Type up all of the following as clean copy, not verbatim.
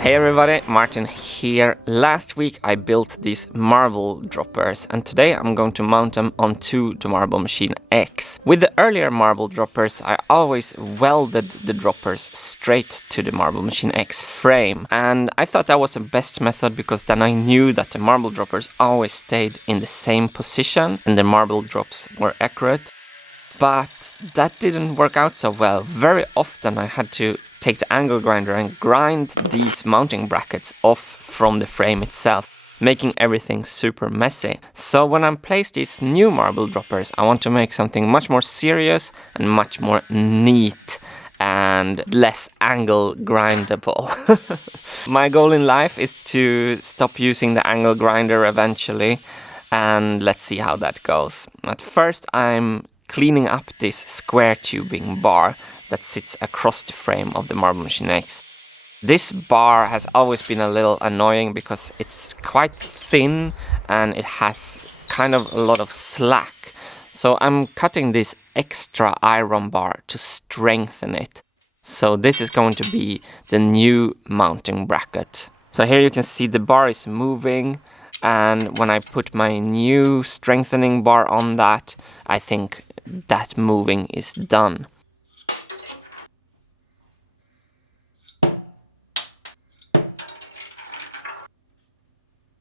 Hey everybody, Martin here. Last week I built these marble droppers and today I'm going to mount them onto the Marble Machine X. With the earlier marble droppers I always welded the droppers straight to the Marble Machine X frame, and I thought that was the best method because then I knew that the marble droppers always stayed in the same position and the marble drops were accurate. But that didn't work out so well. Very often I had to take the angle grinder and grind these mounting brackets off from the frame itself, making everything super messy. So when I place these new marble droppers, I want to make something much more serious and much more neat and less angle grindable. My goal in life is to stop using the angle grinder eventually, and let's see how that goes. At first I'm cleaning up this square tubing bar that sits across the frame of the Marble Machine X. This bar has always been a little annoying because it's quite thin and it has kind of a lot of slack. So I'm cutting this extra iron bar to strengthen it. So this is going to be the new mounting bracket. So here you can see the bar is moving, and when I put my new strengthening bar on that, I think that moving is done.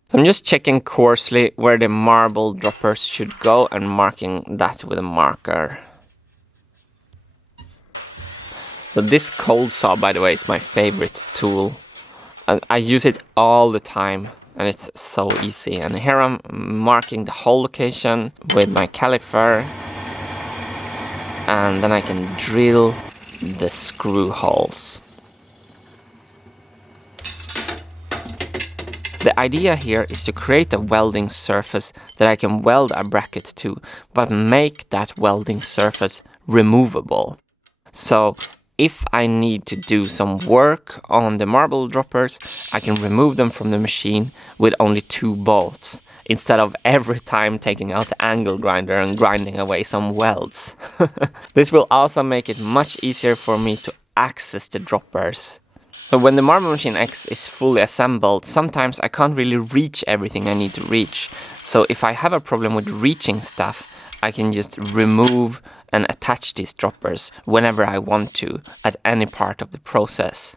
So I'm just checking coarsely where the marble droppers should go and marking that with a marker. So this cold saw, by the way, is my favorite tool. I use it all the time and it's so easy. And here I'm marking the hole location with my caliper. And then I can drill the screw holes. The idea here is to create a welding surface that I can weld a bracket to, but make that welding surface removable. So if I need to do some work on the marble droppers, I can remove them from the machine with only 2 bolts, instead of every time taking out the angle grinder and grinding away some welds. This will also make it much easier for me to access the droppers. So when the Marble Machine X is fully assembled, sometimes I can't really reach everything I need to reach. So if I have a problem with reaching stuff, I can just remove and attach these droppers whenever I want to at any part of the process.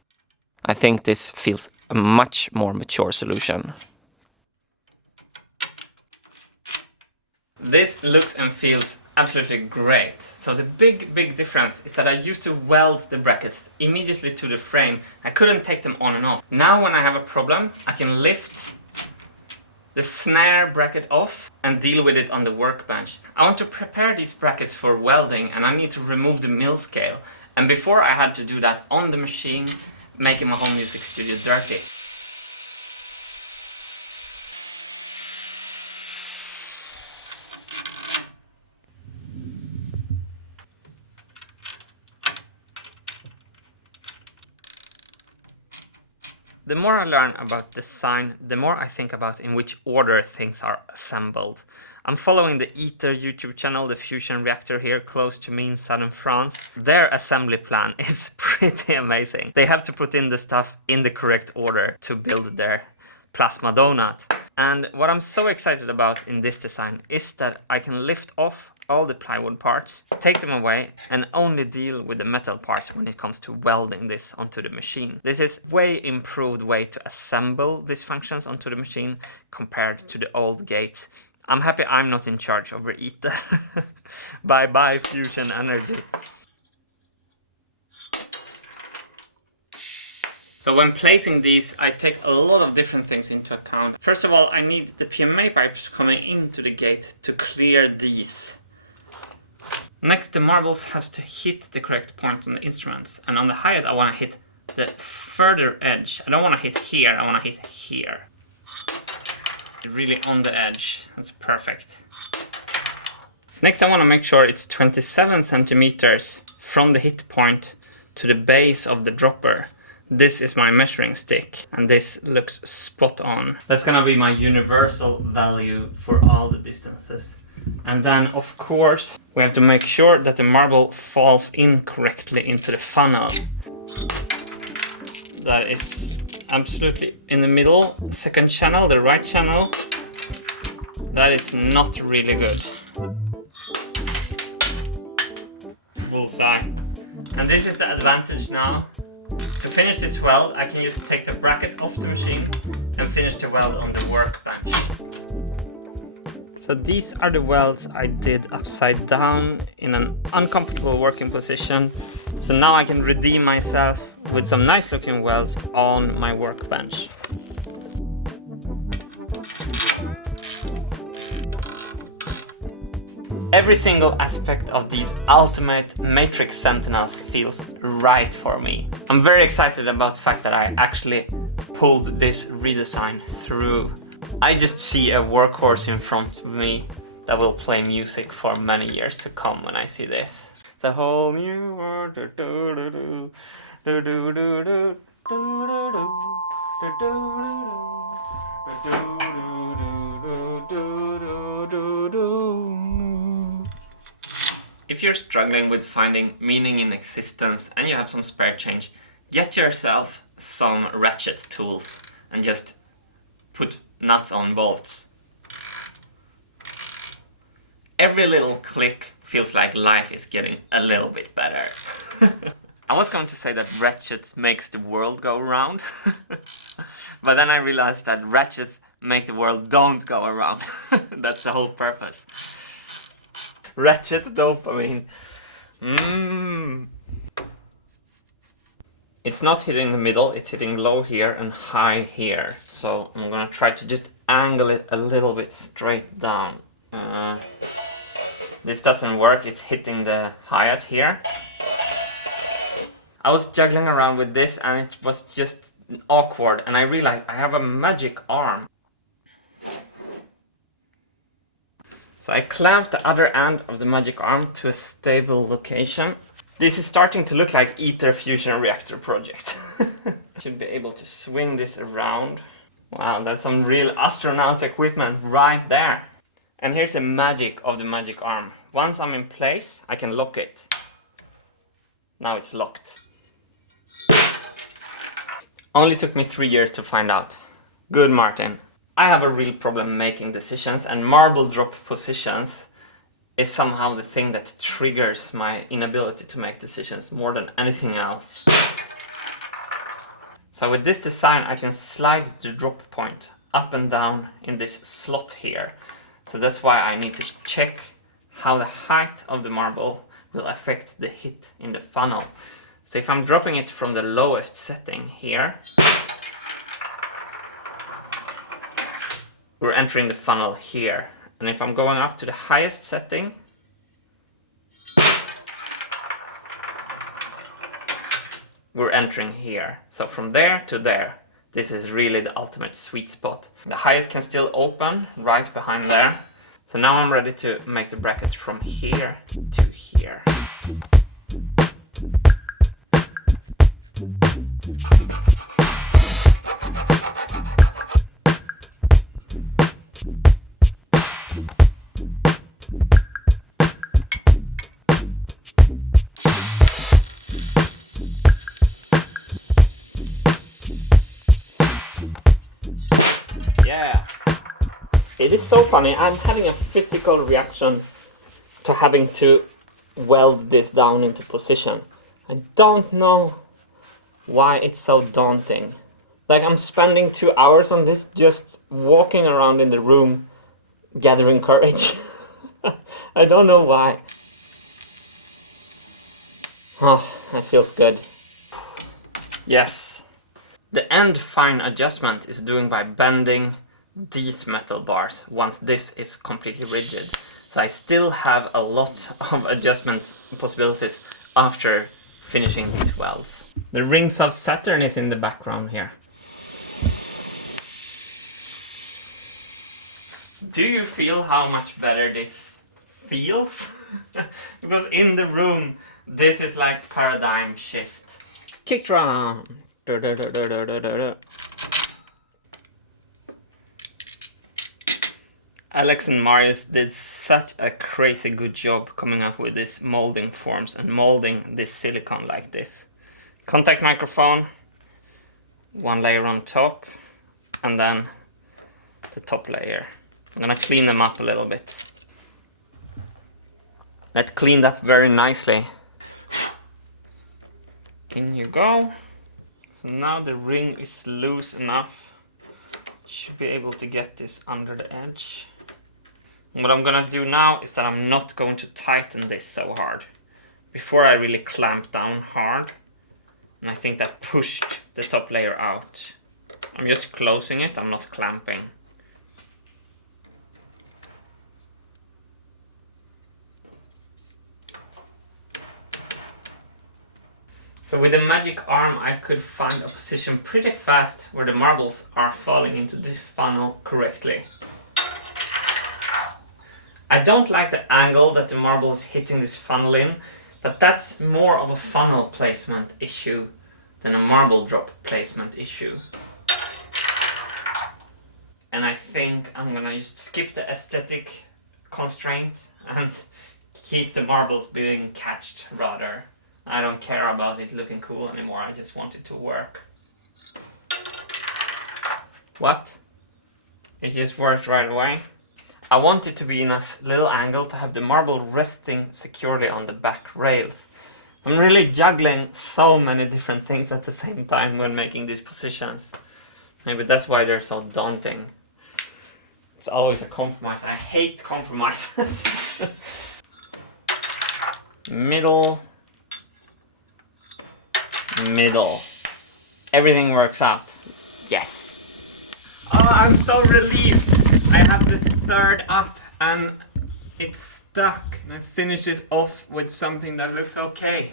I think this feels a much more mature solution. This looks and feels absolutely great. So the big difference is that I used to weld the brackets immediately to the frame. I couldn't take them on and off. Now when I have a problem, I can lift the snare bracket off and deal with it on the workbench. I want to prepare these brackets for welding and I need to remove the mill scale. And before I had to do that on the machine, making my home music studio dirty. The more I learn about design, the more I think about in which order things are assembled. I'm following the ITER YouTube channel, the fusion reactor here close to me in southern France. Their assembly plan is pretty amazing. They have to put in the stuff in the correct order to build their plasma donut. And what I'm so excited about in this design is that I can lift off all the plywood parts, take them away, and only deal with the metal parts when it comes to welding this onto the machine. This is a way improved way to assemble these functions onto the machine compared to the old gates. I'm happy I'm not in charge over ITER. Bye bye fusion energy. So when placing these, I take a lot of different things into account. First of all, I need the PMA pipes coming into the gate to clear these. Next, the marbles have to hit the correct point on the instruments. And on the hi-hat, I want to hit the further edge. I don't want to hit here, I want to hit here. Really on the edge, that's perfect. Next, I want to make sure it's 27 centimeters from the hit point to the base of the dropper. This is my measuring stick, and this looks spot on. That's gonna be my universal value for all the distances. And then, of course, we have to make sure that the marble falls in correctly into the funnel. That is absolutely in the middle, second channel, the right channel. That is not really good. Bullseye. And this is the advantage now. To finish this weld, I can just take the bracket off the machine and finish the weld on the workbench. So these are the welds I did upside down in an uncomfortable working position. So now I can redeem myself with some nice looking welds on my workbench. Every single aspect of these ultimate matrix sentinels feels right for me. I'm very excited about the fact that I actually pulled this redesign through. I just see a workhorse in front of me that will play music for many years to come when I see this. It's a whole new world. If you're struggling with finding meaning in existence and you have some spare change, get yourself some ratchet tools and just put nuts on bolts. Every little click feels like life is getting a little bit better. I was going to say that ratchet makes the world go round, but then I realized that ratchets make the world don't go around. That's the whole purpose. Ratchet dopamine. It's not hitting the middle, it's hitting low here and high here. So I'm gonna try to just angle it a little bit straight down. This doesn't work, it's hitting the hi-hat here. I was juggling around with this and it was just awkward, and I realized I have a magic arm. So I clamped the other end of the magic arm to a stable location. This is starting to look like ITER fusion reactor project. Should be able to swing this around. Wow, that's some real astronaut equipment right there. And here's the magic of the magic arm. Once I'm in place, I can lock it. Now it's locked. Only took me 3 years to find out. Good, Martin. I have a real problem making decisions, and marble drop positions is somehow the thing that triggers my inability to make decisions more than anything else. So with this design I can slide the drop point up and down in this slot here. So that's why I need to check how the height of the marble will affect the hit in the funnel. So if I'm dropping it from the lowest setting here, we're entering the funnel here. And if I'm going up to the highest setting, we're entering here. So from there to there, this is really the ultimate sweet spot. The hi-hat can still open right behind there. So now I'm ready to make the brackets from here to here. Yeah. It is so funny, I'm having a physical reaction to having to weld this down into position. I don't know why it's so daunting. Like, I'm spending 2 hours on this, just walking around in the room, gathering courage. I don't know why. Oh, that feels good. Yes. The end fine adjustment is doing by bending these metal bars once this is completely rigid. So I still have a lot of adjustment possibilities after finishing these welds. The rings of Saturn is in the background here. Do you feel how much better this feels? Because in the room, this is like paradigm shift. Kick drum. Alex and Marius did such a crazy good job coming up with these molding forms and molding this silicone like this. Contact microphone, one layer on top, and then the top layer. I'm gonna clean them up a little bit. That cleaned up very nicely. In you go. So now the ring is loose enough. Should be able to get this under the edge. What I'm gonna do now is that I'm not going to tighten this so hard. Before I really clamped down hard, and I think that pushed the top layer out. I'm just closing it, I'm not clamping. So with the magic arm I could find a position pretty fast where the marbles are falling into this funnel correctly. I don't like the angle that the marble is hitting this funnel in, but that's more of a funnel placement issue than a marble drop placement issue. And I think I'm gonna just skip the aesthetic constraint and keep the marbles being catched rather. I don't care about it looking cool anymore, I just want it to work. What? It just worked right away. I want it to be in a little angle to have the marble resting securely on the back rails. I'm really juggling so many different things at the same time when making these positions. Maybe that's why they're so daunting. It's always a compromise. I hate compromises. Middle. Middle. Everything works out. Yes. Oh, I'm so relieved. I have the third up and it's stuck. And I finish it off with something that looks okay.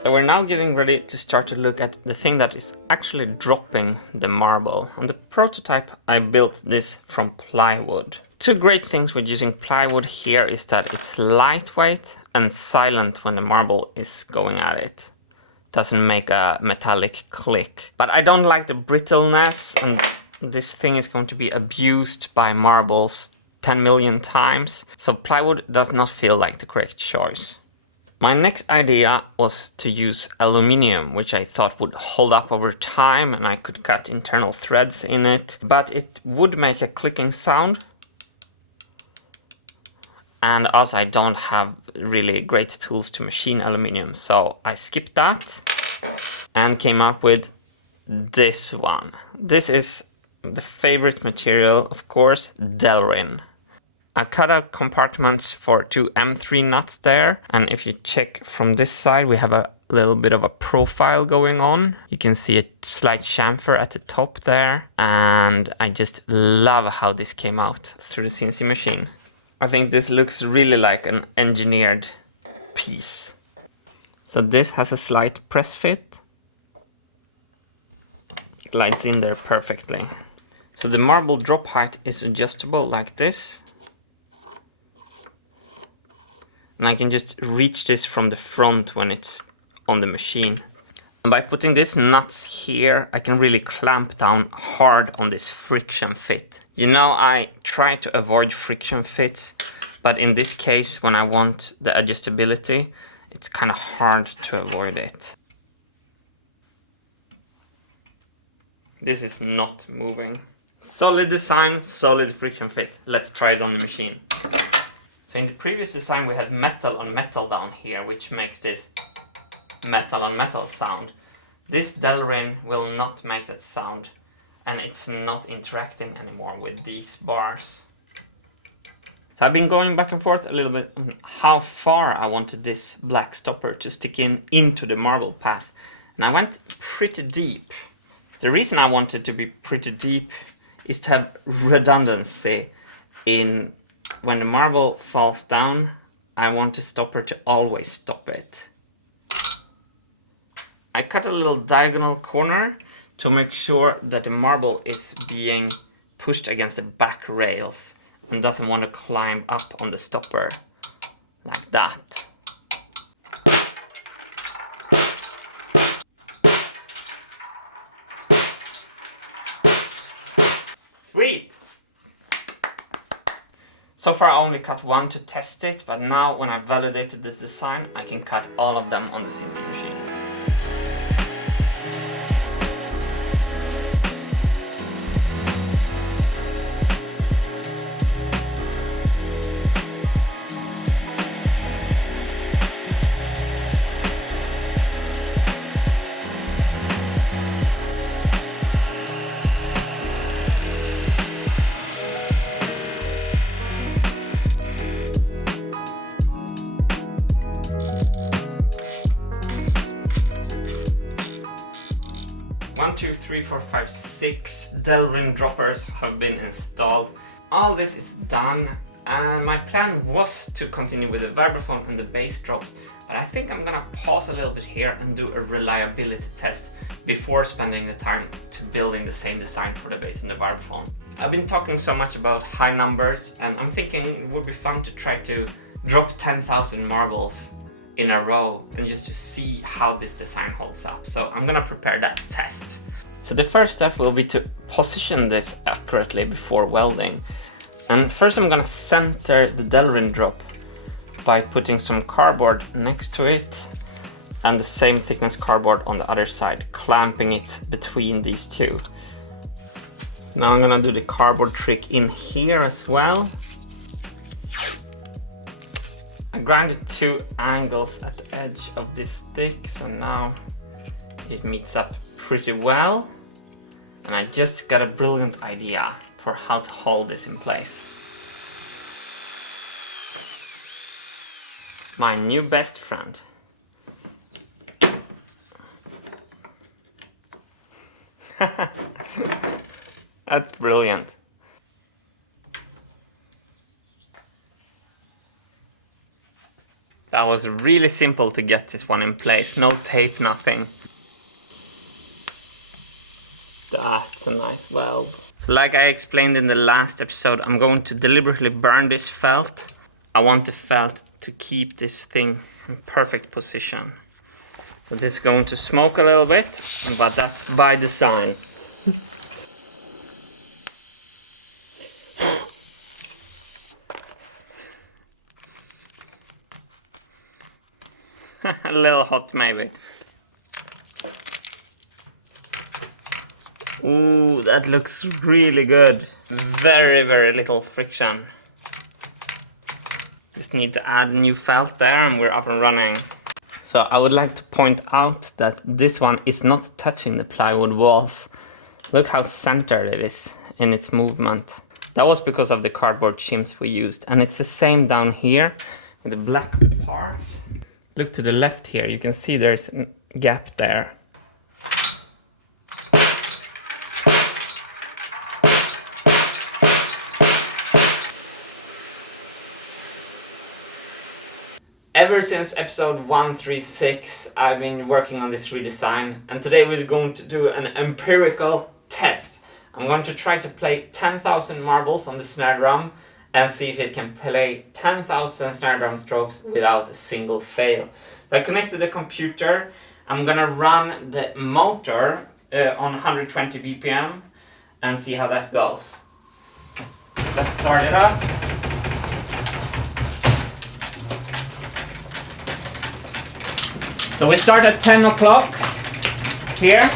So we're now getting ready to start to look at the thing that is actually dropping the marble. On the prototype I built this from plywood. Two great things with using plywood here is that it's lightweight and silent when the marble is going at it. Doesn't make a metallic click. But I don't like the brittleness, and this thing is going to be abused by marbles 10 million times. So plywood does not feel like the correct choice. My next idea was to use aluminium, which I thought would hold up over time and I could cut internal threads in it, but it would make a clicking sound. And also I don't have really great tools to machine aluminium, so I skipped that and came up with this one. This is the favorite material, of course, Delrin. I cut out compartments for two M3 nuts there, and if you check from this side we have a little bit of a profile going on. You can see a slight chamfer at the top there, and I just love how this came out through the CNC machine. I think this looks really like an engineered piece. So this has a slight press fit. It glides in there perfectly. So the marble drop height is adjustable like this. And I can just reach this from the front when it's on the machine. And by putting these nuts here, I can really clamp down hard on this friction fit. You know, I try to avoid friction fits, but in this case, when I want the adjustability, it's kind of hard to avoid it. This is not moving. Solid design, solid friction fit. Let's try it on the machine. So in the previous design we had metal on metal down here, which makes this metal on metal sound. This Delrin will not make that sound, and it's not interacting anymore with these bars. So I've been going back and forth a little bit on how far I wanted this black stopper to stick into the marble path, and I went pretty deep. The reason I wanted to be pretty deep is to have redundancy in when the marble falls down. I want the stopper to always stop it. I cut a little diagonal corner to make sure that the marble is being pushed against the back rails and doesn't want to climb up on the stopper like that. Sweet! So far I only cut one to test it, but now when I validated this design, I can cut all of them on the CNC machine. One, two, three, four, five, 6 Delrin droppers have been installed. All this is done, and my plan was to continue with the vibraphone and the bass drops, but I think I'm gonna pause a little bit here and do a reliability test before spending the time to building the same design for the bass and the vibraphone. I've been talking so much about high numbers, and I'm thinking it would be fun to try to drop 10,000 marbles in a row and just to see how this design holds up. So I'm gonna prepare that test. So the first step will be to position this accurately before welding. And first I'm gonna center the Delrin drop by putting some cardboard next to it and the same thickness cardboard on the other side, clamping it between these two. Now I'm gonna do the cardboard trick in here as well. I grounded 2 angles at the edge of this stick, so now it meets up pretty well. And I just got a brilliant idea for how to hold this in place. My new best friend. That's brilliant. That was really simple to get this one in place. No tape, nothing. That's a nice weld. So like I explained in the last episode, I'm going to deliberately burn this felt. I want the felt to keep this thing in perfect position. So this is going to smoke a little bit, but that's by design. A little hot maybe. Ooh, that looks really good. Very, very little friction. Just need to add a new felt there and we're up and running. So I would like to point out that this one is not touching the plywood walls. Look how centered it is in its movement. That was because of the cardboard shims we used. And it's the same down here with the black part. Look to the left here, you can see there's a gap there. Ever since episode 136, I've been working on this redesign, and today we're going to do an empirical test. I'm going to try to play 10,000 marbles on the snare drum and see if it can play 10,000 snare drum strokes without a single fail. I connected the computer. I'm gonna run the motor on 120 BPM and see how that goes. Let's start it up. So we start at 10 o'clock here.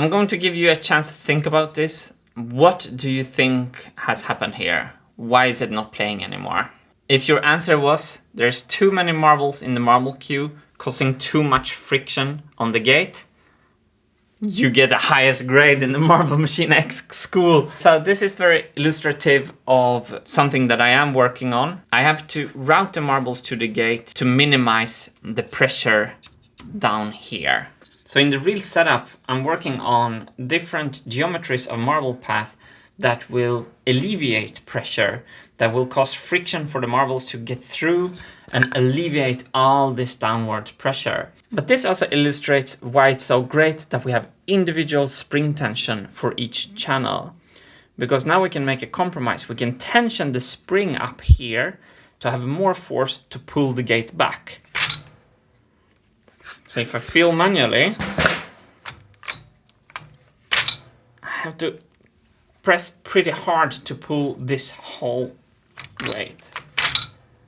I'm going to give you a chance to think about this. What do you think has happened here? Why is it not playing anymore? If your answer was there's too many marbles in the marble queue causing too much friction on the gate, you get the highest grade in the Marble Machine X school. So this is very illustrative of something that I am working on. I have to route the marbles to the gate to minimize the pressure down here. So in the real setup, I'm working on different geometries of marble path that will alleviate pressure, that will cause friction for the marbles to get through and alleviate all this downward pressure. But this also illustrates why it's so great that we have individual spring tension for each channel. Because now we can make a compromise. We can tension the spring up here to have more force to pull the gate back. So if I feel manually, I have to press pretty hard to pull this whole weight.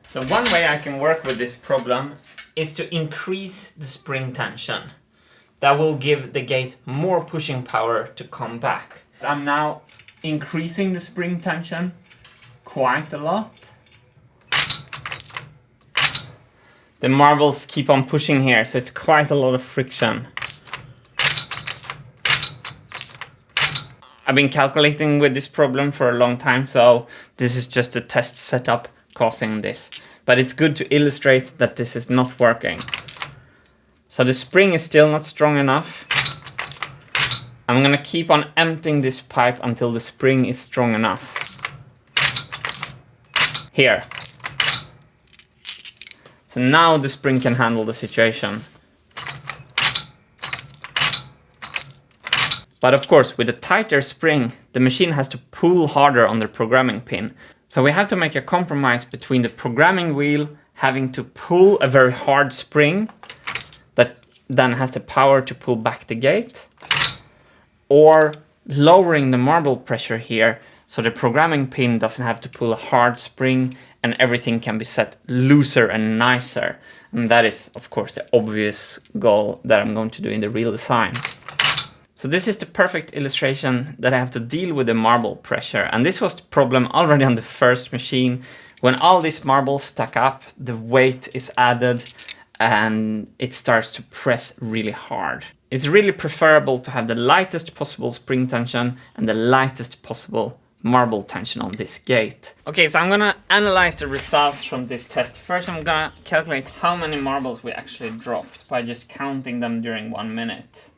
So one way I can work with this problem is to increase the spring tension. That will give the gate more pushing power to come back. I'm now increasing the spring tension quite a lot. The marbles keep on pushing here, so it's quite a lot of friction. I've been calculating with this problem for a long time, so this is just a test setup causing this. But it's good to illustrate that this is not working. So the spring is still not strong enough. I'm gonna keep on emptying this pipe until the spring is strong enough. Here. So now the spring can handle the situation. But of course, with a tighter spring, the machine has to pull harder on the programming pin. So we have to make a compromise between the programming wheel having to pull a very hard spring that then has the power to pull back the gate, or lowering the marble pressure here so the programming pin doesn't have to pull a hard spring and everything can be set looser and nicer. And that is, of course, the obvious goal that I'm going to do in the real design. So this is the perfect illustration that I have to deal with the marble pressure. And this was the problem already on the first machine. When all these marbles stack up, the weight is added and it starts to press really hard. It's really preferable to have the lightest possible spring tension and the lightest possible marble tension on this gate. Okay, so I'm gonna analyze the results from this test. First, I'm gonna calculate how many marbles we actually dropped by just counting them during 1 minute.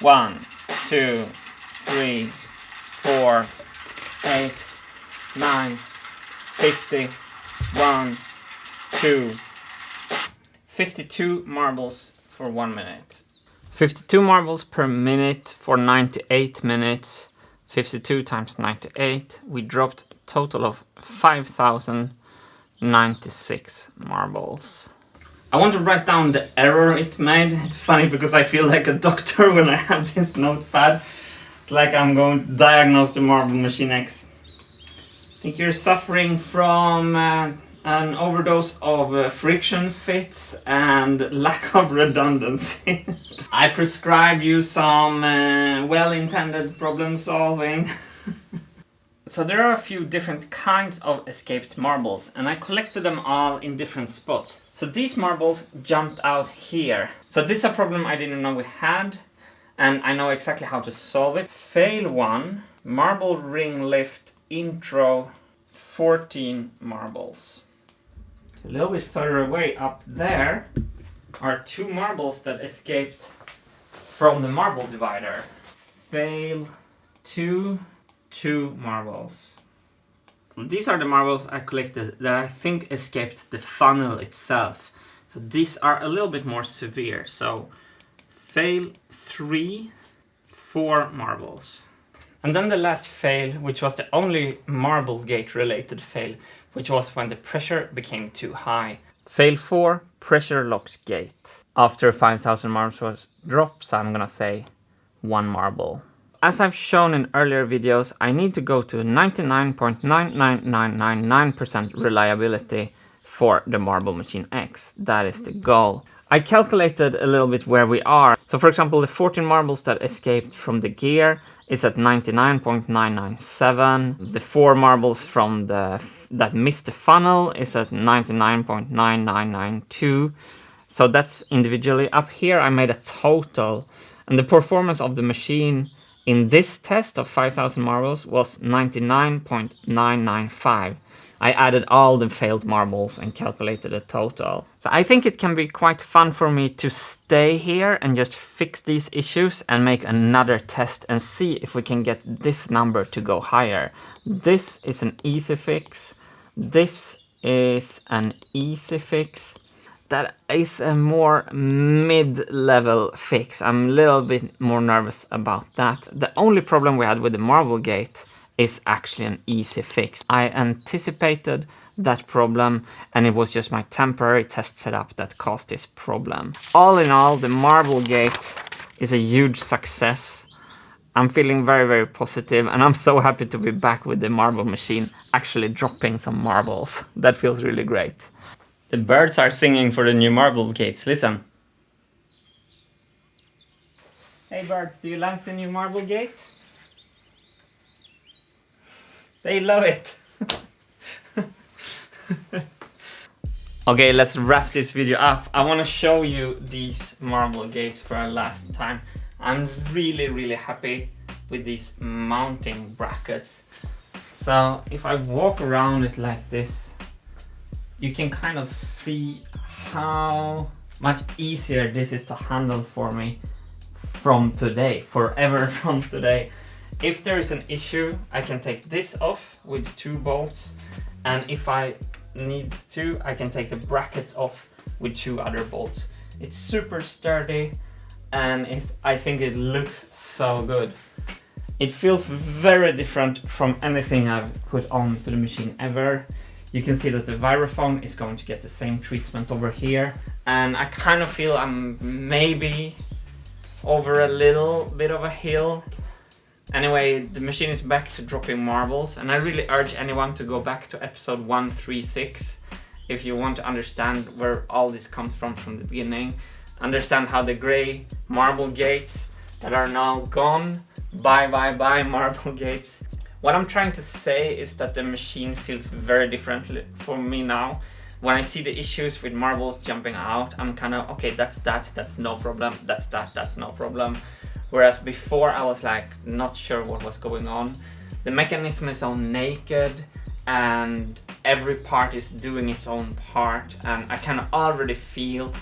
1, 2, 3, 4, 8, 9, 50, 1, 2, 52 marbles for 1 minute. 52 marbles per minute for 98 minutes. 52 times 98. We dropped a total of 5,096 marbles. I want to write down the error it made. It's funny because I feel like a doctor when I have this notepad. It's like I'm going to diagnose the Marble Machine X. I think you're suffering from an overdose of friction fits and lack of redundancy. I prescribe you some well-intended problem solving. So there are a few different kinds of escaped marbles and I collected them all in different spots. So these marbles jumped out here. So this is a problem I didn't know we had and I know exactly how to solve it. Fail 1, marble ring lift intro, 14 marbles. A little bit further away up there are 2 marbles that escaped from the marble divider. Fail 2, 2 marbles. These are the marbles I collected that I think escaped the funnel itself. So these are a little bit more severe. So fail 3, 4 marbles. And then the last fail, which was the only marble gate related fail, which was when the pressure became too high. Fail 4, pressure locks gate. After 5,000 marbles was dropped, so I'm gonna say 1 marble. As I've shown in earlier videos, I need to go to 99.99999% reliability for the Marble Machine X. That is the goal. I calculated a little bit where we are. So for example, the 14 marbles that escaped from the gear is at 99.997. The 4 marbles from that missed the funnel is at 99.9992. So that's individually. Up here I made a total, and the performance of the machine in this test of 5,000 marbles was 99.995. I added all the failed marbles and calculated a total. So I think it can be quite fun for me to stay here and just fix these issues and make another test and see if we can get this number to go higher. This is an easy fix. This is an easy fix. That is a more mid-level fix. I'm a little bit more nervous about that. The only problem we had with the marble gate is actually an easy fix. I anticipated that problem, and it was just my temporary test setup that caused this problem. All in all, the marble gate is a huge success. I'm feeling very, very positive, and I'm so happy to be back with the marble machine, actually dropping some marbles. That feels really great. The birds are singing for the new marble gates. Listen. Hey birds, do you like the new marble gate? They love it. Okay, let's wrap this video up. I want to show you these marble gates for a last time. I'm really, really happy with these mounting brackets. So if I walk around it like this, you can kind of see how much easier this is to handle for me from today, forever from today. If there is an issue, I can take this off with 2 bolts, and if I need to, I can take the brackets off with 2 other bolts. It's super sturdy, and I think it looks so good. It feels very different from anything I've put on to the machine ever. You can see that the Virophone is going to get the same treatment over here, and I kind of feel I'm maybe over a little bit of a hill. Anyway, the machine is back to dropping marbles, and I really urge anyone to go back to episode 136 if you want to understand where all this comes from the beginning. Understand how the grey marble gates that are now gone, bye marble gates. What I'm trying to say is that the machine feels very differently for me now. When I see the issues with marbles jumping out, I'm kind of, okay, that's no problem, that's no problem. Whereas before I was like not sure what was going on. The mechanism is all naked and every part is doing its own part, and I can already feel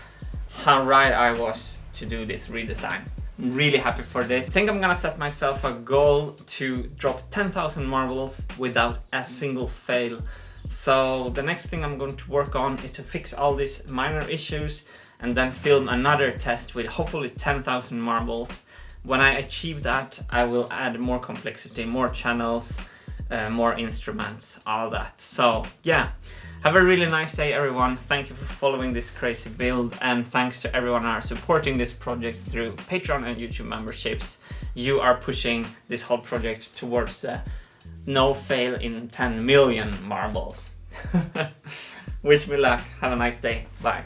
how right I was to do this redesign. I'm really happy for this. I think I'm gonna set myself a goal to drop 10,000 marbles without a single fail. So the next thing I'm going to work on is to fix all these minor issues and then film another test with hopefully 10,000 marbles. When I achieve that, I will add more complexity, more channels, more instruments, all that. So yeah, have a really nice day everyone. Thank you for following this crazy build, and thanks to everyone who are supporting this project through Patreon and YouTube memberships. You are pushing this whole project towards the no fail in 10 million marbles. Wish me luck. Have a nice day. Bye.